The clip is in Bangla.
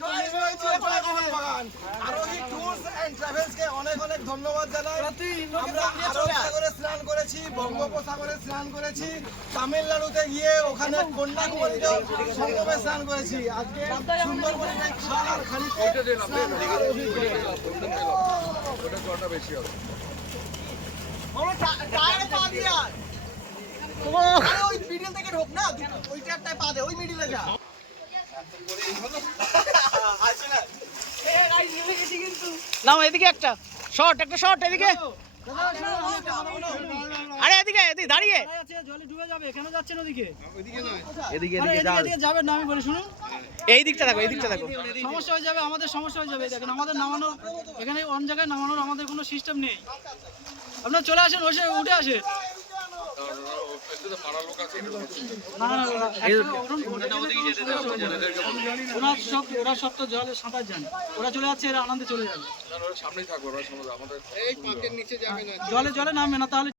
জয় মোহনবাগান। আরোহী ট্যুরস এন্ড ট্রাভেলসকে অনেক অনেক ধন্যবাদ জানাই। আমরা আরব সাগরে স্নান করেছি, বঙ্গোপসাগরে স্নান করেছি, তামিলনাড়ুতে গিয়ে ওখানে কন্যাকুমারীতে সঙ্গমে স্নান করেছি। আজকে সুন্দরবনের এই খাল আর খালিতে স্নান করার অভিজ্ঞতা। ওই মিডিল থেকে ঢোক না, ওই ট্যাপটায় পা দে, ওই মিডিলে যা। নাও এদিকে একটা শর্ট এদিকে, আরে এদিকে দাঁড়িয়ে জলে ডুবে যাবে, কেন যাচ্ছেন ওদিকে? এদিকে এদিকে যাবেন না, আমি বলি শুনুন, এই দিকটা দেখো সমস্যা হয়ে যাবে, আমাদের সমস্যা হয়ে যাবে। দেখেন আমাদের নামানোর, এখানে অন্য জায়গায় নামানোর আমাদের কোনো সিস্টেম নেই। আপনারা চলে আসেন, উঠে আসে। ওরা সব তো জলে সাঁতার জানে, ওরা চলে যাচ্ছে, এরা আনন্দে চলে যাবে। জলে নামবে না তাহলে।